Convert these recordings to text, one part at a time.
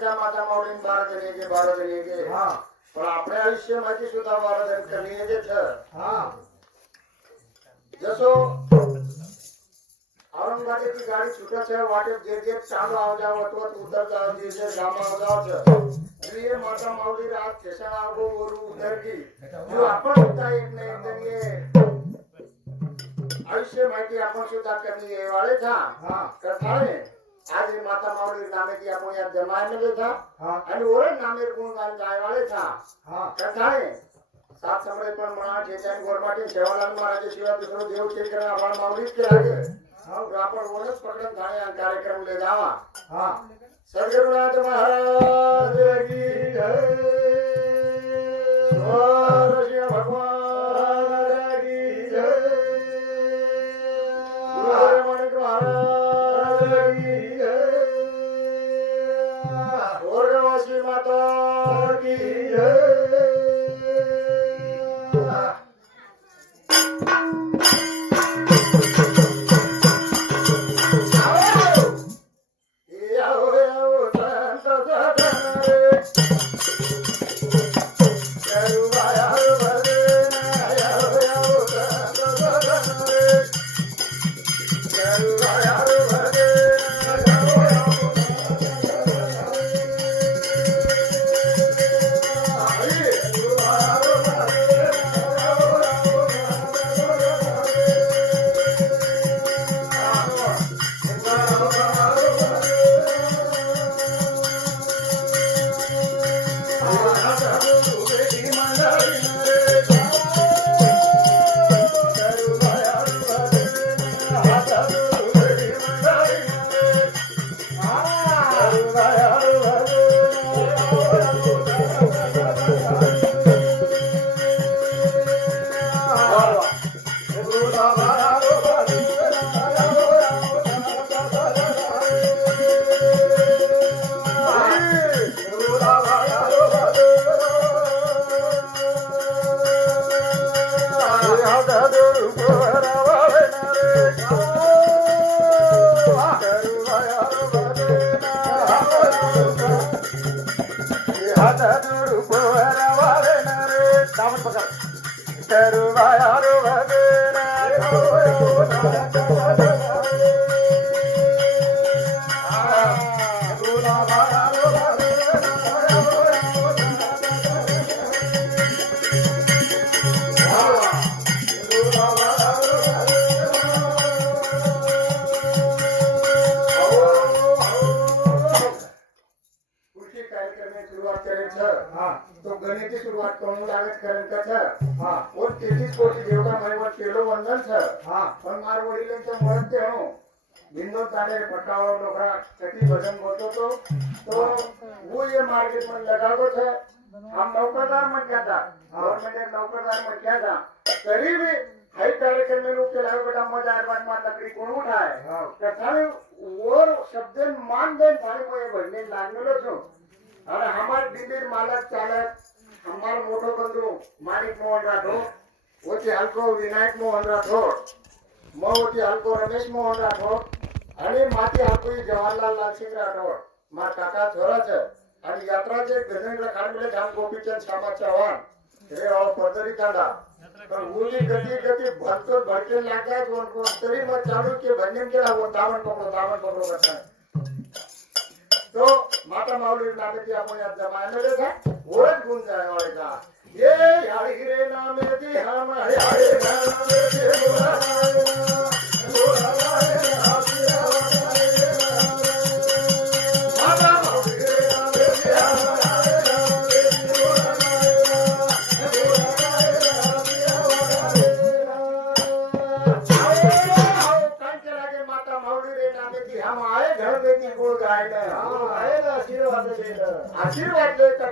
जन्माचा मौलिन बार करेंगे बार करेंगे हाँ. पण आपल्या आयुष्यामध्ये सुद्धा बार करेंगे सर हाँ. जसो औरंगाबादेची गाडी सुटत वाटेत जे जे चालू आवजा वटवत उतर जे गामा जावचं अरे माऊली रात वरू उतर की आपण सुद्धा एक आयुष्य माहिती आपण सुद्धा कमी आहे. वाळे आज ही माता मावली नामेची आपण या जमायमध्ये था हा आणि ओरड नामेर गुण गान गायवाळे था हा कथाळे सात समरे पण म्हणा ठेच्यान गोरमाटी शेवालाल महाराज शिवाय दुसरं देव ते करा आपण गे तो आपण ओळख पकडत जाणे या कार्यक्रम ले जावा हा सद्गुरुनाथ महाराज की जय ಸದಗರು વંદન છે हा પણ માર વડીલે તો મળત તેણો બિંદો તારે પટાવો ડોકરા કટી ભજન બોલતો તો તો હું એ માર્કેટ માં લગાડો છે આમ નૌકરદાર માં ક્યાં था ગવર્મેન્ટ નૌકરદાર માં ક્યાં था तरी भी हाई कार्यक्रम में लोग चलावे बेटा मजा आरवान માં लकड़ी कोण उठाय हा કથાને ઓર શબ્દ માન દે થારે કોઈ ભજને લાગેલો છું અને અમાર દિલ્હી માલક ચાલક અમાર મોટો બંધુ માણિક મોહન રાઠોડ वटी हलको विनायक मोहन राठोड मग वटी हलको रमेश मोहन राठोड आणि माती हलको जवाहरलाल लालसिंग राठोड मा काका थोराच. आणि यात्राचे गजेंद्र खाडकुले धाम गोपीचंद श्यामा चव्हाण. हे अहो पदरी कांदा पण उली गती गती भरतो भरके लागतात कोण कोण तरी मग चालू के भजन केला वो दामन पकडो दामन पकडो करता तो माता माऊली नाटकी आपण या जमान्यामध्ये ओळख गुण जाय वाळका ये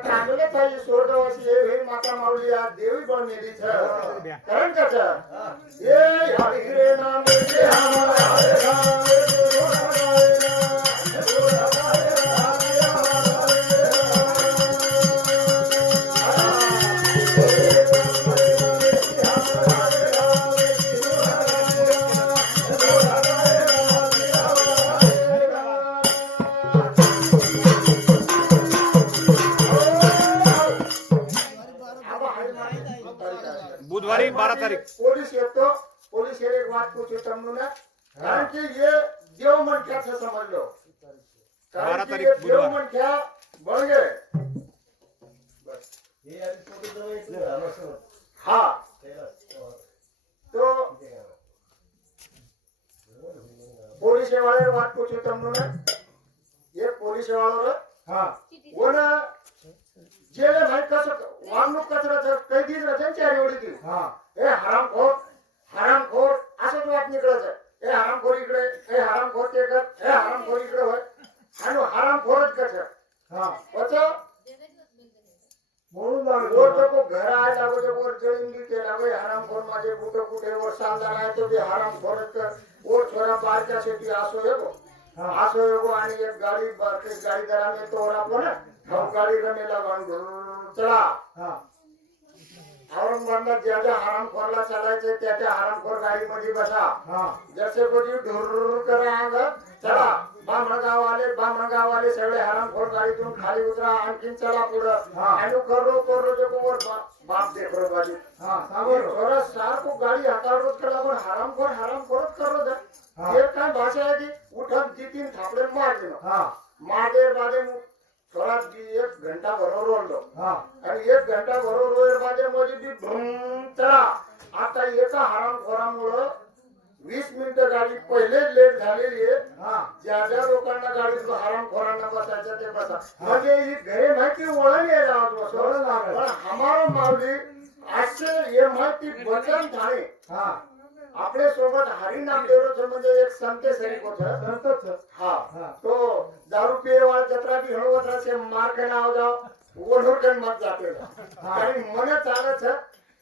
कानुले छैन स्वर्गवासी हे माता माउली देवी बन्नेली छ। कारण का छ? ए हरि रे नाम ले हमरा गुरु हरे हा. ओला जेले भाई कस? वागणूक कचरा कैदी रचनच्या एवढी दिली हे. हरामखोर हरामखोर असंच वाट निकडायचं हे हरामखोर इकडे हे हरामखोर ते कर हे हरामखोर इकडे होय. आणि हरामखोरच कचरा हा. पच म्हणून लागलो तर घर आहे लागो ते वर जळून बी केला बाई हरामखोर माझे कुठे कुठे वर सांगणार आहे तो बी हरामखोरच कर ओर छोरा बारच्या शेती असो हे वो हा आसो है वो आणि एक गाडी बाकी गाडी दरा में तो और आपको ना हम गाडी रमे लगा चला हा औरंगाबादला ज्या ज्या हरामखोरला चालायचे त्या त्या हरामखोर गाडीमध्ये बसा. हा. जसे कोणी ढुर करा अंग चला. बामण गाववाले बामण गाववाले सगळे हरामखोर गाडीतून खाली उतरा आणखीन चला पुढं. हा. आणि करो करो जे वर बा- बाप देखरो बाजी. हा सांगो थोडा सारखं गाडी हाताळत केला पण हरामखोर हरामखोरच करो द्या. हा. काय भाषा आहे की उठत दी तीन थापडे मार दिलं हा. मागे मागे एक घंटा बरोबर रोडलो हा. आणि एक घंटा बरोबर माझ्या मध्ये बी भ्रुम चला आता एका हरामखोरामुळं वीस मिनिटं गाडी पहिले लेट झालेली आहे. हा. ज्या ज्या लोकांना गाडीत हरामखोरांना बसायचं ते बसा. म्हणजे ही घरे माहिती वळण आहे आहे. पण हमारो माऊली असे हे माहिती वचन झाले. हा. आपल्यासोबत हरिनाम देवरो म्हणजे एक संते सैनिक होत हा. हा. तो दारू पिए वाला जतरा भी हणो वतरा से मार के ना हो जाओ ओढून मत जाते. कारण मन चालत है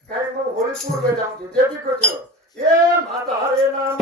कारण मग होळीपूर में जाऊं तू जे भी कुछ हो। ये माता हरे नाम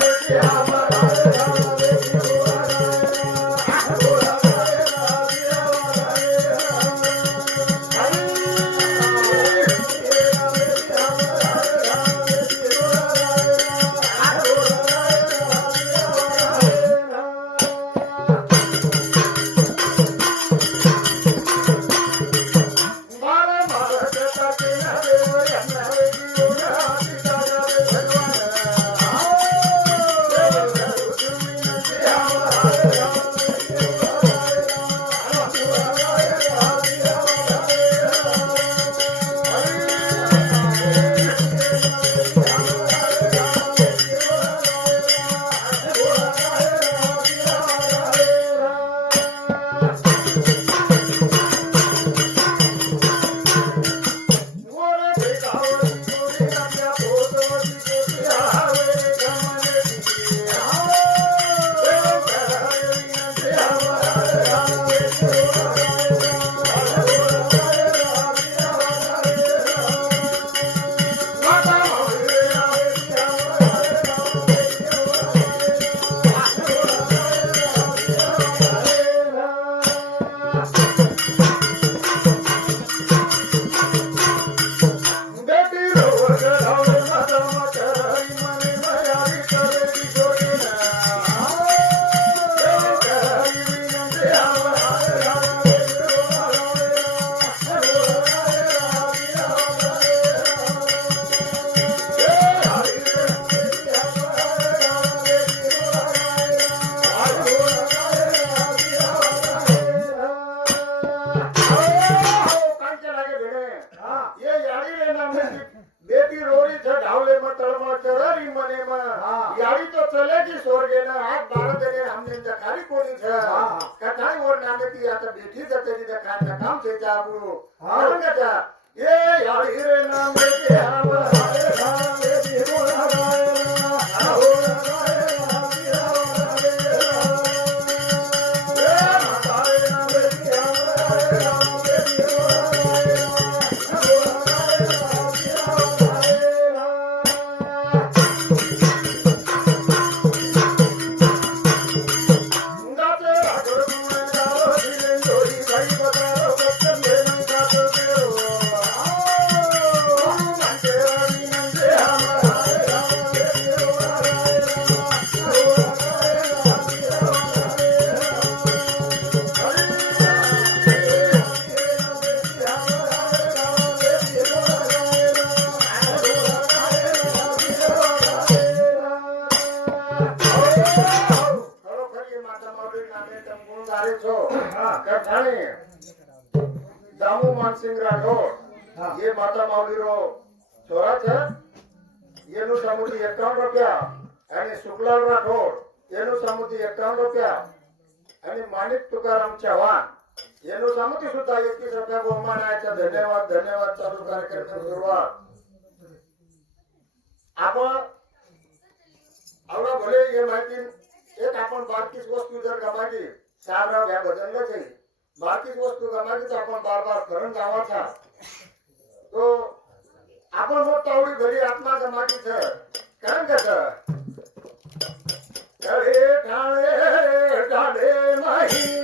दामू मानसिंग राठौर ये माता माऊली रो छोरा छे येनु सामुती 51 रुपया आणि शुक्लाल राठोड येनु सामुती 51 रुपया आणि माणिक तुकाराम चव्हाण येनु सामुती सुद्धा 21 रुपया बहुमान आहे धन्यवाद धन्यवाद चालू कार्यक्रम सुरुवात आपण आवडा भले हे माहिती एक आपण बारकीच वस्तू जर गमाली साहेबराव या बदललं आहे बारकीच वस्तू गमालीच आपण बार बार करण गावाचा. तो आपण मग तावडी घरी आत्मा गमाली सर कारण कसं ढाळे ढाळे ढाळे नाही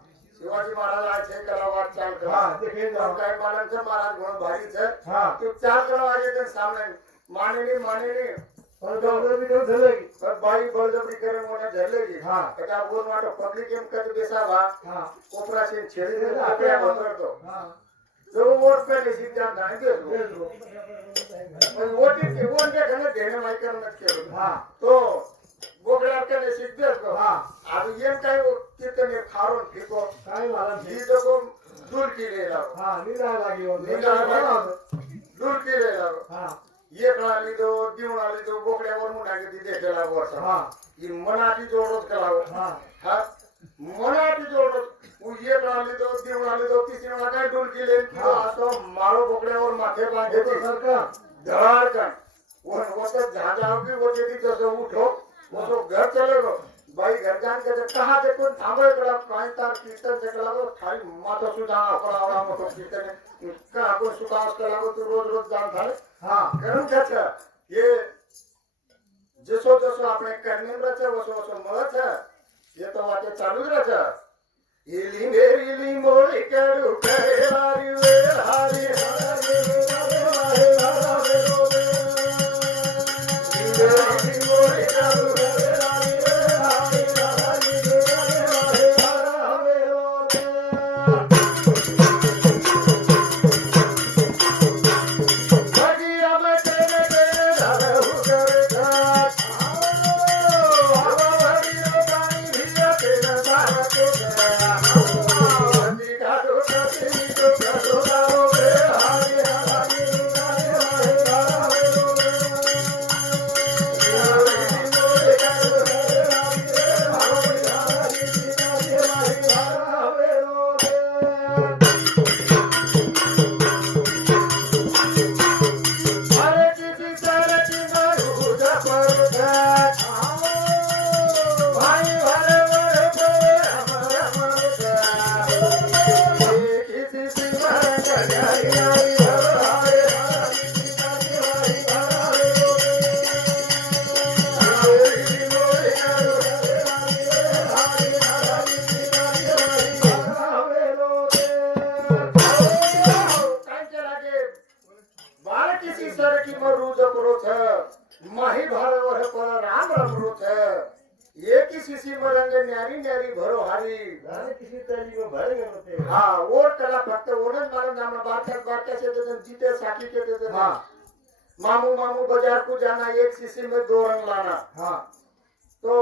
शिवाजी महाराजांचे कलावार चाल काय महाराज म्हणून भारीच. तू चाल तर सामने. मानेने मानेने. तो गोगळ्यात कडे शिकतेस तो हा. आणि येन काय हो, तिथं खारून फिको. काय मला ही जगो दूर केलेला हा निघा लागे दूर केलेला हा. एक आली तो दिवण आली तो गोकड्यावर मुला किती देखेला वर्ष हा. ही मनाची जोडत करावं. हा. मनाची जोडत एक आली तो दिवण आली तो तिसरीला काय दूर केले? असं माळो गोकड्यावर माथे बांधे सरकार धडकन वसत झाडावर की वचेती जसं उठो. वो तो घर चलेगो भाई घर जान के तो कहाँ से कोई थांबे करा काई तार कीर्तन से करा वो खाली माता सुधा अपना अपना मोटो कीर्तन है कहाँ कोई सुधा करा वो तो रोज रोज जान थाले હા कारण क्या था ये जसो जसो આપણે करने में रहते वसो वसो મળે છે ये तो वाटे चालू જ રહે છે इली मेरी ली मोरी करू करे हारी वे हारी हारी हारी हारी हारी इली मोरी की मरू जपरो छ माही भावर पर राम रमरो छ एक ही सीसी में रंग न्यारी न्यारी भरो हारी। किसी तली में भर गए होते हां और कला फक्त ओणन मालूम नाम बात कर बात कैसे तो जीते साकी के देते हां। मामू मामू बाजार को जाना एक सीसी में दो रंग लाना। हां। तो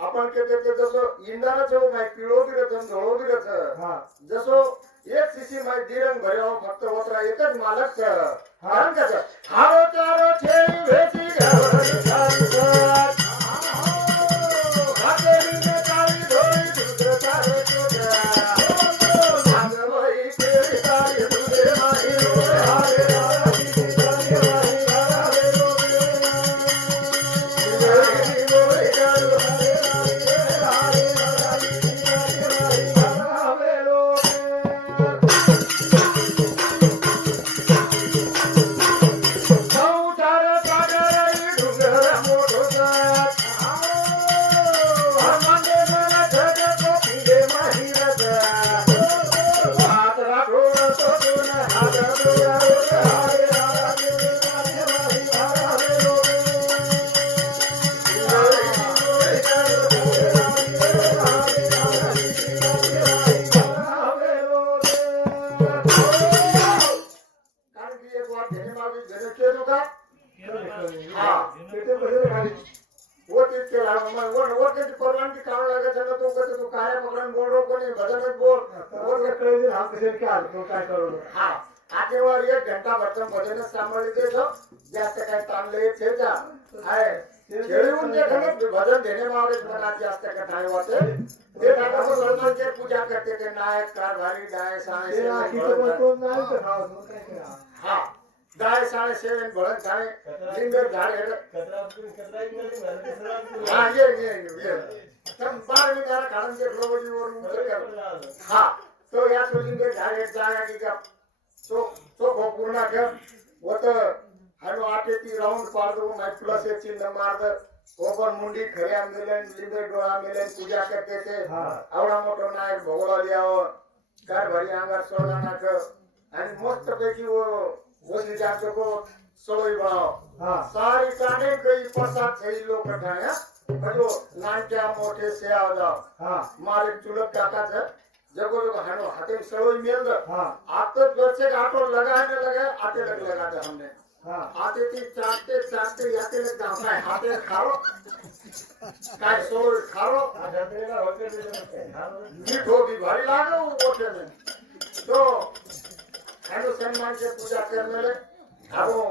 आपण कहते थे जसो इंदाना जो मैं भी की रतन धळो की रत हां। जसो एक सीसी में दी रंग भरे हो फक्त ओतरा एक मालक छ कसं हारो चारो तितके लाग मग वर वर त्याची परवानगी काढून लागायचं ना तो कधी तू काय पकडून बोल रो कोणी भजनच बोल। वर वर कळले हा कसे काय तो काय करू। हा आठेवर एक घंटा भरतं भजनच सांभाळी देतो जास्त काय ताणले ठेचा आहे खेळून जे। खरं भजन देणे मावळे मनात जास्त काय नाही वाटे ते टाका सरपंच पूजा करते ते नायक कारभारी गाय साळे ते आखीचं सेवन, पण कोण नाही तर खावा मग काय करा हा। गाय साळे सेवन भळण साळे लिंगर झाड हेड. हा ये ये ये पण बार मी जरा काढून ते प्रबोधीवर उतर कर हा तो या सोलिंगे झाड हेड जाया की का तो तो खो पूर्ण कर होत आणि आटे ती राऊंड दो माय प्लस एक चिन्ह मार द ओपन मुंडी खऱ्या मिलन लिंगे डोळा मिलन पूजा करते ते. हा. आवडा मोठो नायक भोगोला लियावर काय भरी अंगार सोडा नाक आणि मस्त पैकी वो वसली जातो को सळोई बनाव हा सारी काने गई प्रसाद થઈ લો કઠાયા ભજો નાનક્યા મોઠે સે આવજાવ हा મારે ચુલક કાકા છે જગો જગો હાનો હાથે સળોઈ મેલ દે हा આતે વર્ષે આટો લગાને લગાય આતે લગ લગાતે हमने हा આતે થી ચાટતે ચાટતે યાતે લગ ગામા હાથે ખારો કાય સળોઈ ખારો हा जात्रेला होते ते नसते. हा મીઠો બી ભારી લાગે वो ओठे में तो हनुसम्मान के पूजा करने ले धारो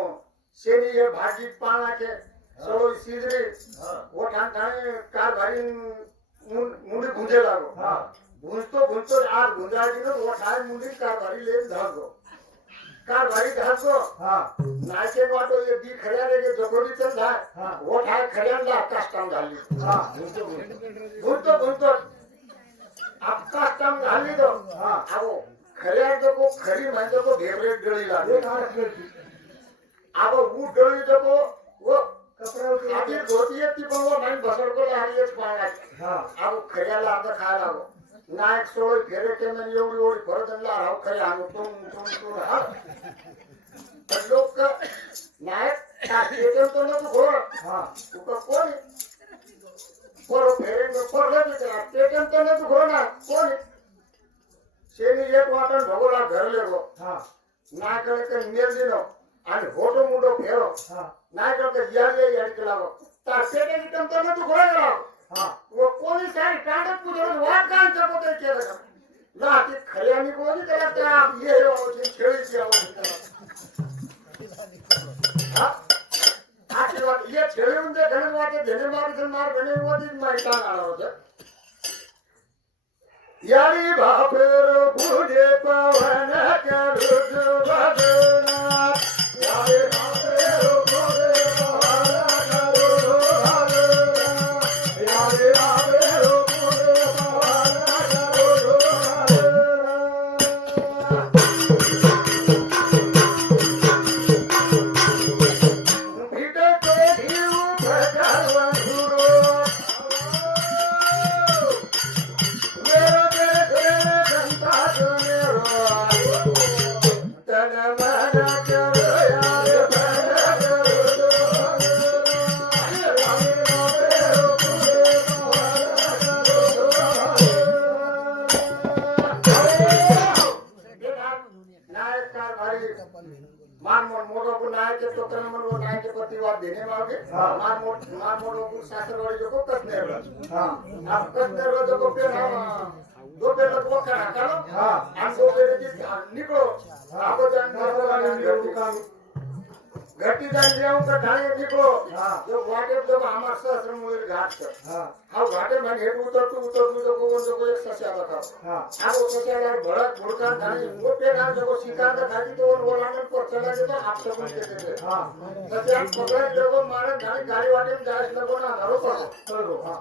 शेरी ये भाजी पाना के सो सीधे वो ठान ठाने कार भारी मुंडी गुंजे लागो. गुंजतो गुंजतो आज गुंजा की वो ठाने मुंडी कार भारी ले धार दो कार भारी धार दो नाचे को तो ये बी खड़ा रहे के जगोरी चल धार वो ठाने खड़ा ला कास्टाम डाली गुंजतो गुंजतो आप कास्टाम डाली दो हाँ. आवो. खरे को खरी म्हणजे को घेबरेट गळी लागली. आता ऊट गळी जगो वो आधी धोती येत ती पण वो नाही बसडको लहान येत पाण्यात अहो खऱ्याला आता खायला हवं नायक सोय फेरे केलं एवढी एवढी परत आणला राव खरे आणू तो लोक नायक तो कोण? फेरे तो ना कोण? शेणी एक वाटण भगोला धरले गो नायकडे काही मेल दिलो आणि होटो मोठो फेरो नायकडे बियाले याड केला तर शेटे की तुम तुम्ही तू गोळा गेला कोणी सारी पॅन्टत पुढे वाट काय चपोते केलं का? ना ते खऱ्याने कोणी त्याला त्या खेळीची आवड हा? आशीर्वाद. ये खेळून ते घडून वाटत धन्यवाद धन्यवाद घडून माहिती आला होतं. यारी बापेर पुढे पवन करू भजना यारी बापेर पुढे తర్వాత దోపేట అక్కడ ఆ దోపేట అన్ని కూడా घटी जाईल देवचं ढाळे निघो जो वाटे जब आम्हा सहस्र मुली घाट कर हा वाटे म्हण हे उतरतो उतरतो जगो कोण जगो एक सस्या बताव हा. वो सस्या यार भड़क भुड़का धानी वो पे ना जगो शिकार का धानी तो वो लाने पर चला जाता आप सब उनके देते हां. सस्या पकड़ जगो मारे धानी गाड़ी वाटे में जाए लगो ना हरो पर चलो हां.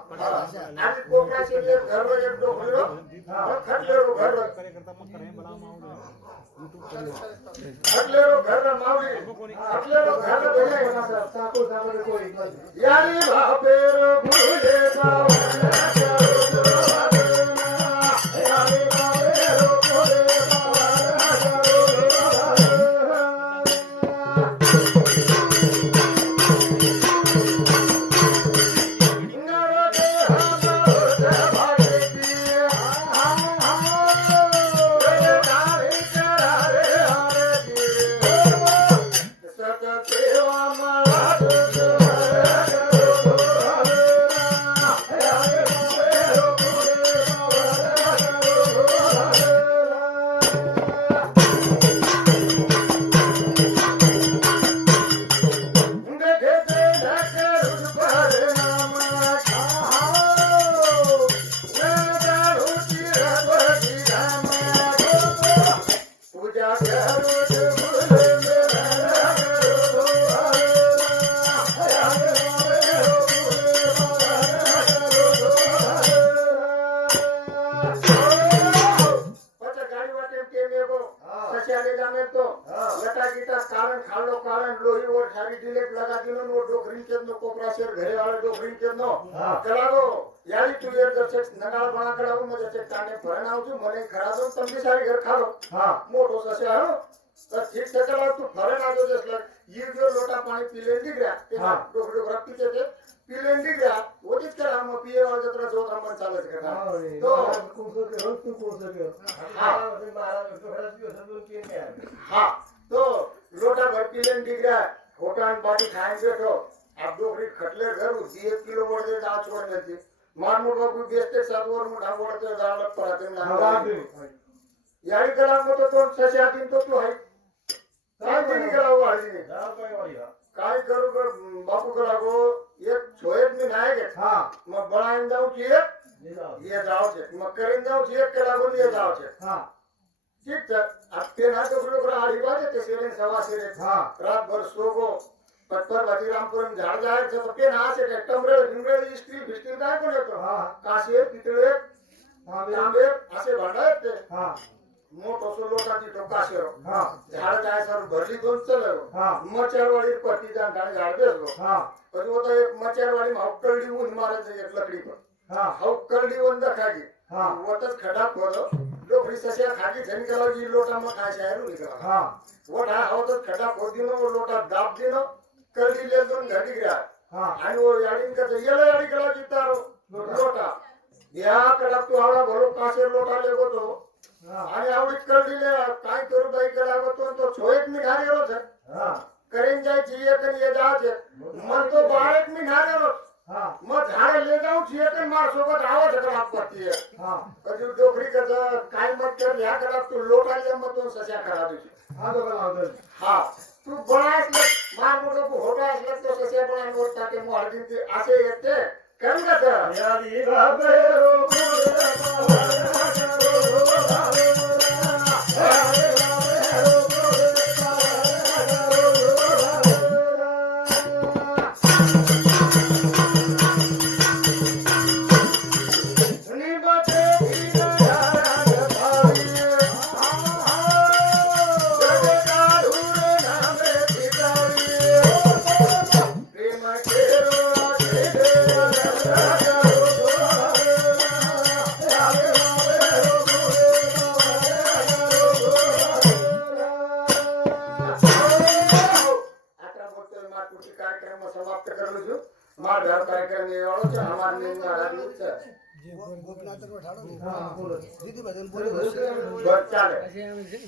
आज कोकरा हो से घर में एक दो होयो हो. खट ले हो, घर. అట్లేరో భేద నావి అట్లేరో ડિલેટ લગા દીનો નો ડોકરી કે નો કોપરા શેર ઘરે વાળા ડોકરી કે નો હા. કલાગો યારી તું યાર દર્શક નગાળ બણા કરાવું મજે છે તાને ભરણ આવજો મને ખરા દો તમને સારી ઘર ખાલો હા મોટો સસ્યા હારો તો ઠીક છે કલાગ તું ભરણ આવજો જસ લગ ઈ જો લોટા પાણી પી લે નીકળ્યા તે હા. ડોકરી ડોકરા પીતે છે પી લે નીકળ્યા ઓજી જ કરામાં પીએ વાળા જતરા જો રમણ ચાલે છે હા કથા રે તો મહારાજ કુંસો કે રોજ તું કુંસો કે હા. મહારાજ તો ખરા દિવસ હતો કે કે હા તો લોટા ભરતી લઈને નીકળ્યા હોટાન બાટી ખાઈને બેઠો આ ડોકરી ખટલે ઘર ઉધી એક કિલો વળદે આ છોડ નથી મારનો બાબુ બેસતે સાતવર હું ઢાંગ વળતે દાળ પરાતે ના યારી કલાકમાં તો તો છસે આદમી તો તું હાઈ કાઈ બની ગયો વાળી કાઈ કરું કે બાપુ કલાકો એક છોએક ની નાય કે હા મ બનાઈને જાઉં છે એક એ જાવ છે મ કરીને જાઉં છે એક કલાકો ની એ જાવ છે રાતભર સોગો પત્તર વતીરામપુરમ ઝાડ જાય છે તો પેન આ છે કે ટમરે ભીંગળે સ્ટીલ બિસ્ટીલ કાંઈ પણ હતો હા કાશે પિતળે હા બે- તાંબે આશે ભાંડાય જ તે હા મોટો સોલોટાથી ટોકાશેરો હા ઝાડ જાય સર ભરલી દોન ચલેલો હા મચરવાળી પટ્ટી જાણ ધાણે ઝાડ બેસલો હા પછી તો એક મચરવાળી માં હકરડી ઊંધ મારે છે એક લકડી પર હા હકરડી ઊંધ ખાગી હા. વોટ જ तसे खाली धन केला जी लोटा मग खायचे आहे ना विकरा वोट हा हो तर खड्डा खोद दिनो वो लोटा दाब दिनो कर दिले दोन घडी घ्या. आणि वो याडीन करते येला याडी केला जितारो. लोटा. या कडा तू आवडा भरो कासे लोटा लेगो तो आणि आवडी कर दिले काय करू बाई केला तो तो छोयत निघालेलो छे करेन जाय जी एक ये जाचे मन तो बाळेत निघालेलो मग झाड ले जाऊन सोबत आवाज कर आप डोकरी कर काय मत कर या कर तू लोट मत तो सस्या करा तुझे हां तू बड़ा असले मार मोठो होटा असले तो सस्या पण आणि वरता के मोहळी असे येते करू का तर આવે